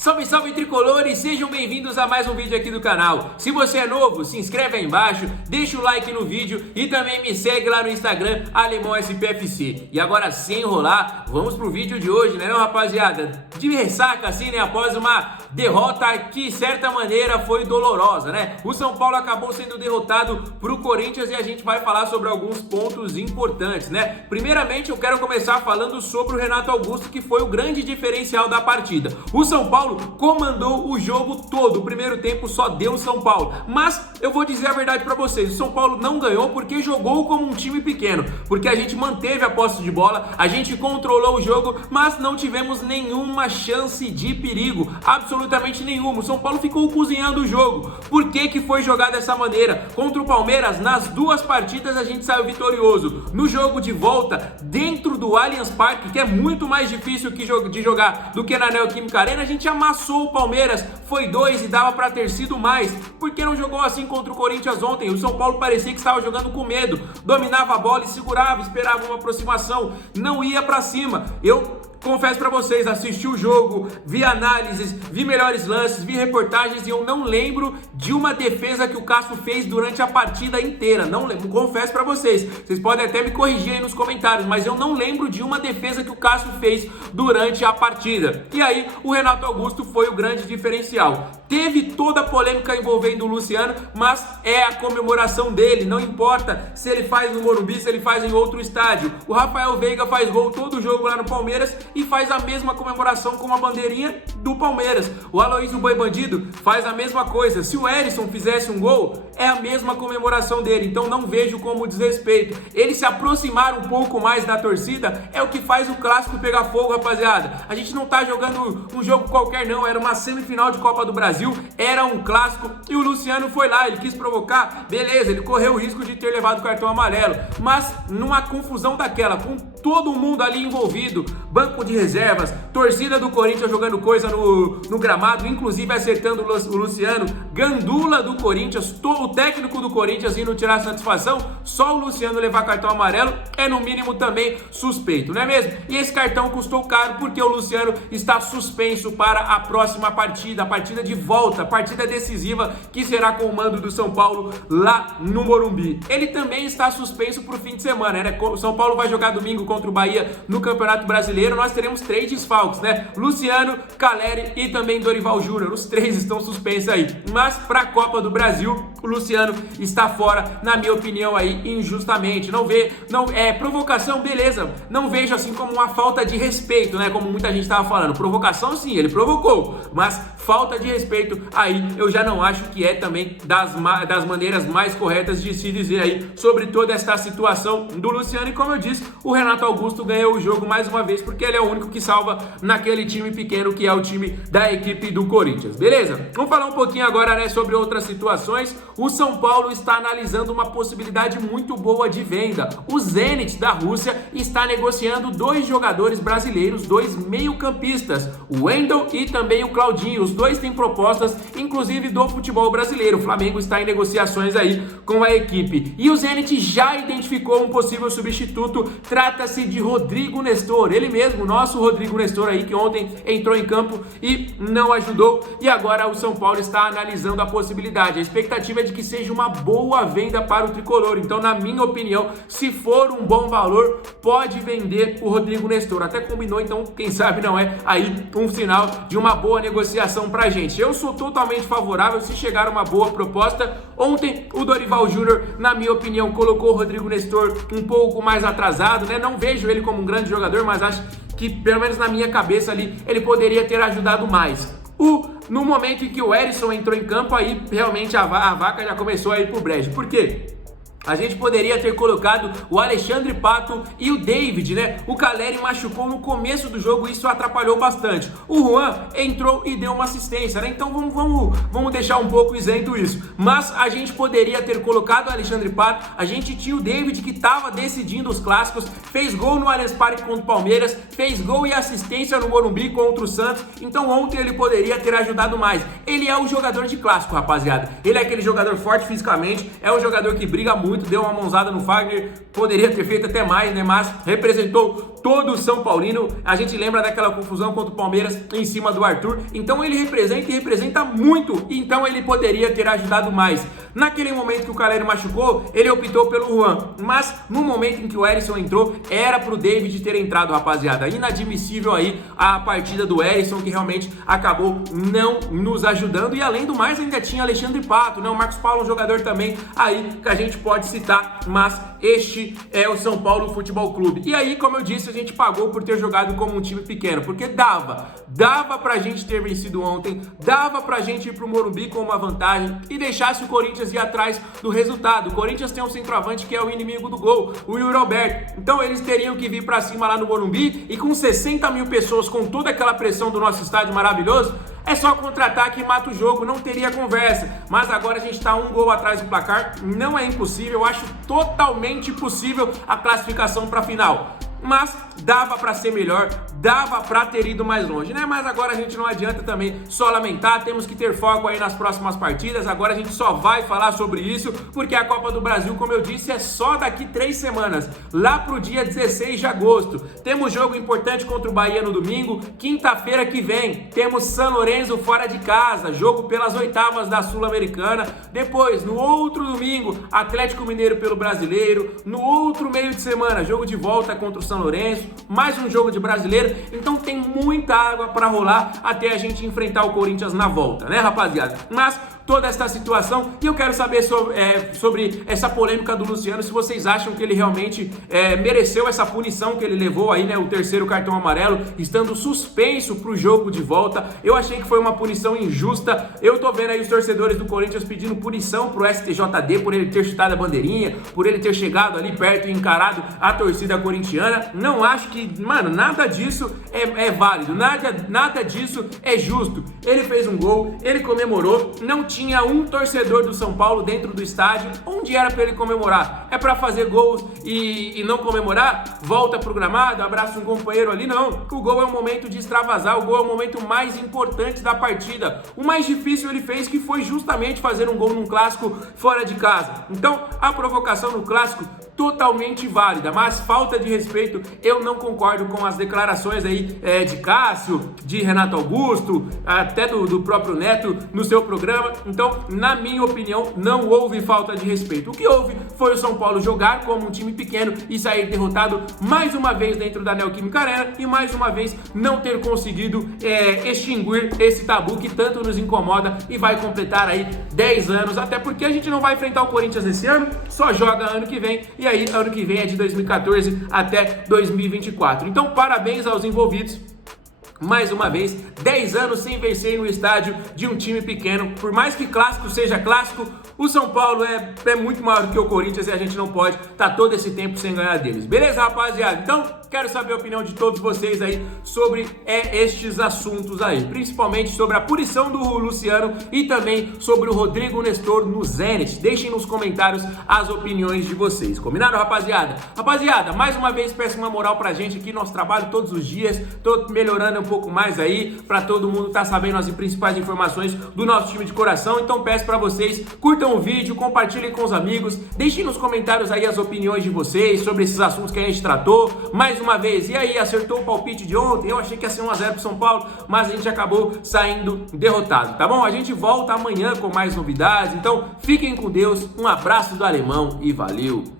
Salve, salve tricolores, sejam bem-vindos a mais um vídeo aqui do canal. Se você é novo, se inscreve aí embaixo, deixa o like no vídeo e também me segue lá no Instagram, AlemãoSPFC. E agora, sem enrolar, vamos pro vídeo de hoje, né, rapaziada? De ressaca, assim, né, após uma derrota que, de certa maneira, foi dolorosa, né? O São Paulo acabou sendo derrotado pro Corinthians e a gente vai falar sobre alguns pontos importantes, né? Primeiramente, eu quero começar falando sobre o Renato Augusto, que foi o grande diferencial da partida. O São Paulo comandou o jogo todo, o primeiro tempo só deu o São Paulo, mas eu vou dizer a verdade pra vocês, o São Paulo não ganhou porque jogou como um time pequeno, porque a gente manteve a posse de bola, a gente controlou o jogo, mas não tivemos nenhuma chance de perigo, absolutamente nenhuma. O São Paulo ficou cozinhando o jogo. Por que foi jogado dessa maneira? Contra o Palmeiras, nas duas partidas a gente saiu vitorioso. No jogo de volta, dentro do Allianz Parque, que é muito mais difícil de jogar do que na Neoquímica Arena, a gente amassou o Palmeiras, foi 2 e dava para ter sido mais. Por que não jogou assim contra o Corinthians ontem? O São Paulo parecia que estava jogando com medo, dominava a bola e segurava, esperava uma aproximação, não ia para cima. Eu confesso pra vocês, assisti o jogo, vi análises, vi melhores lances, vi reportagens e eu não lembro de uma defesa que o Cássio fez durante a partida inteira. Não lembro, confesso pra vocês. Vocês podem até me corrigir aí nos comentários, mas eu não lembro de uma defesa que o Cássio fez durante a partida. E aí, o Renato Augusto foi o grande diferencial. Teve toda a polêmica envolvendo o Luciano, mas é a comemoração dele, não importa se ele faz no Morumbi, se ele faz em outro estádio. O Rafael Veiga faz gol todo jogo lá no Palmeiras e faz a mesma comemoração com a bandeirinha do Palmeiras. O Aloysio Boi Bandido faz a mesma coisa. Se o Erisson fizesse um gol, é a mesma comemoração dele. Então não vejo como desrespeito. Ele se aproximar um pouco mais da torcida é o que faz o clássico pegar fogo, rapaziada. A gente não tá jogando um jogo qualquer não, era uma semifinal de Copa do Brasil, era um clássico e o Luciano foi lá, ele quis provocar, beleza, ele correu o risco de ter levado o cartão amarelo, mas numa confusão daquela, com todo mundo ali envolvido, banco de reservas, torcida do Corinthians jogando coisa no gramado, inclusive acertando o Luciano, gandula do Corinthians, o técnico do Corinthians indo tirar satisfação, só o Luciano levar cartão amarelo é no mínimo também suspeito, não é mesmo? E esse cartão custou caro porque o Luciano está suspenso para a próxima partida, a partida de volta, a partida decisiva que será com o mando do São Paulo lá no Morumbi. Ele também está suspenso para o fim de semana, né? O São Paulo vai jogar domingo contra o Bahia no Campeonato Brasileiro, nós teremos 3 desfalques, né? Luciano, Caleri e também Dorival Júnior, os 3 estão suspensos aí. Mas para a Copa do Brasil, o Luciano está fora, na minha opinião aí, injustamente. Provocação, beleza, não vejo assim como uma falta de respeito, né? Como muita gente estava falando. Provocação sim, ele provocou, mas falta de respeito aí eu já não acho que é também das maneiras mais corretas de se dizer aí sobre toda esta situação do Luciano. E como eu disse, o Renato Augusto ganhou o jogo mais uma vez porque ele é o único que salva naquele time pequeno que é o time da equipe do Corinthians, beleza? Vamos falar um pouquinho agora, né, sobre outras situações. O São Paulo está analisando uma possibilidade muito boa de venda. O Zenit da Rússia está negociando 2 jogadores brasileiros, 2 meio-campistas, o Wendel e também o Claudinho. Os 2 têm propostas, inclusive do futebol brasileiro. O Flamengo está em negociações aí com a equipe. E o Zenit já identificou um possível substituto. Trata-se de Rodrigo Nestor, ele mesmo, nosso Rodrigo Nestor aí, que ontem entrou em campo e não ajudou. E agora o São Paulo está analisando a possibilidade. A expectativa é de que seja uma boa venda para o tricolor. Então, na minha opinião, se for um bom valor, pode vender o Rodrigo Nestor. Até combinou, então, quem sabe não é aí um sinal de uma boa negociação pra gente. Eu sou totalmente favorável se chegar uma boa proposta. Ontem, o Dorival Júnior, na minha opinião, colocou o Rodrigo Nestor um pouco mais atrasado, né? Não vejo ele como um grande jogador, mas acho que, pelo menos na minha cabeça ali, ele poderia ter ajudado mais. No momento em que o Erisson entrou em campo, aí realmente a vaca já começou a ir pro brejo. Por quê? A gente poderia ter colocado o Alexandre Pato e o David, né? O Caleri machucou no começo do jogo e isso atrapalhou bastante. O Juan entrou e deu uma assistência, né? Então vamos deixar um pouco isento isso. Mas a gente poderia ter colocado o Alexandre Pato, a gente tinha o David que estava decidindo os clássicos, fez gol no Allianz Parque contra o Palmeiras, fez gol e assistência no Morumbi contra o Santos. Então ontem ele poderia ter ajudado mais. Ele é o jogador de clássico, rapaziada. Ele é aquele jogador forte fisicamente, é um jogador que briga muito, deu uma mãozada no Fagner, poderia ter feito até mais, né? Mas representou todo São Paulino. A gente lembra daquela confusão contra o Palmeiras em cima do Arthur. Então ele representa e representa muito. Então ele poderia ter ajudado mais. Naquele momento que o Calleri machucou, ele optou pelo Juan. Mas no momento em que o Herisson entrou, era pro David ter entrado, rapaziada. Inadmissível aí a partida do Herisson, que realmente acabou não nos ajudando. E além do mais, ainda tinha Alexandre Pato, né? O Marcos Paulo, um jogador também aí que a gente pode citar. Mas este é o São Paulo Futebol Clube. E aí, como eu disse, a gente pagou por ter jogado como um time pequeno. Porque dava pra gente ter vencido ontem, dava pra gente ir pro Morumbi com uma vantagem e deixasse o Corinthians ir atrás do resultado. O Corinthians tem um centroavante que é o inimigo do gol, o Yuri Alberto. Então eles teriam que vir pra cima lá no Morumbi e com 60 mil pessoas, com toda aquela pressão do nosso estádio maravilhoso, é só contra-ataque e mata o jogo, não teria conversa. Mas agora a gente tá um gol atrás do placar, não é impossível, eu acho totalmente possível a classificação pra final. Mas dava para ser melhor, dava para ter ido mais longe, né? Mas agora a gente não adianta também só lamentar, temos que ter foco aí nas próximas partidas. Agora a gente só vai falar sobre isso, porque a Copa do Brasil, como eu disse, é só daqui 3 semanas, lá pro dia 16 de agosto. Temos jogo importante contra o Bahia no domingo, quinta-feira que vem, temos São Lourenço fora de casa, jogo pelas oitavas da Sul-Americana. Depois, no outro domingo, Atlético Mineiro pelo Brasileiro. No outro meio de semana, jogo de volta contra o São Lourenço, mais um jogo de Brasileiro, então tem muita água para rolar até a gente enfrentar o Corinthians na volta, né, rapaziada? Mas toda essa situação, e eu quero saber sobre essa polêmica do Luciano, se vocês acham que ele realmente mereceu essa punição que ele levou aí, né, o 3º cartão amarelo, estando suspenso pro jogo de volta. Eu achei que foi uma punição injusta. Eu tô vendo aí os torcedores do Corinthians pedindo punição pro STJD por ele ter chutado a bandeirinha, por ele ter chegado ali perto e encarado a torcida corintiana. Não acho que, mano, nada disso é válido, nada disso é justo. Ele fez um gol, ele comemorou, não tinha um torcedor do São Paulo dentro do estádio. Onde era pra ele comemorar? É pra fazer gols e não comemorar? Volta pro gramado, abraça um companheiro ali? Não, o gol é um momento de extravasar, o gol é o momento mais importante da partida. O mais difícil ele fez, que foi justamente fazer um gol num clássico fora de casa. Então, a provocação no clássico totalmente válida, mas falta de respeito, eu não concordo com as declarações aí de Cássio, de Renato Augusto, até do próprio Neto no seu programa. Então, na minha opinião, não houve falta de respeito. O que houve foi o São Paulo jogar como um time pequeno e sair derrotado mais uma vez dentro da Neoquímica Arena e mais uma vez não ter conseguido extinguir esse tabu que tanto nos incomoda e vai completar aí 10 anos, até porque a gente não vai enfrentar o Corinthians esse ano, só joga ano que vem, e aí ano que vem é de 2014 até 2024. Então, parabéns aos envolvidos. Mais uma vez, 10 anos sem vencer no estádio de um time pequeno. Por mais que clássico seja clássico, o São Paulo é muito maior do que o Corinthians e a gente não pode estar todo esse tempo sem ganhar deles. Beleza, rapaziada? Então, quero saber a opinião de todos vocês aí sobre estes assuntos aí. Principalmente sobre a punição do Luciano e também sobre o Rodrigo Nestor no Zenit. Deixem nos comentários as opiniões de vocês. Combinado, rapaziada? Rapaziada, mais uma vez peço uma moral pra gente aqui, nosso trabalho todos os dias. Tô melhorando um pouco mais aí, pra todo mundo tá sabendo as principais informações do nosso time de coração. Então peço pra vocês, curtam o vídeo, compartilhem com os amigos, deixem nos comentários aí as opiniões de vocês sobre esses assuntos que a gente tratou. Mais uma vez, e aí, acertou o palpite de ontem? Eu achei que ia ser 1-0 pro São Paulo, mas a gente acabou saindo derrotado, tá bom? A gente volta amanhã com mais novidades, então fiquem com Deus, um abraço do Alemão e valeu!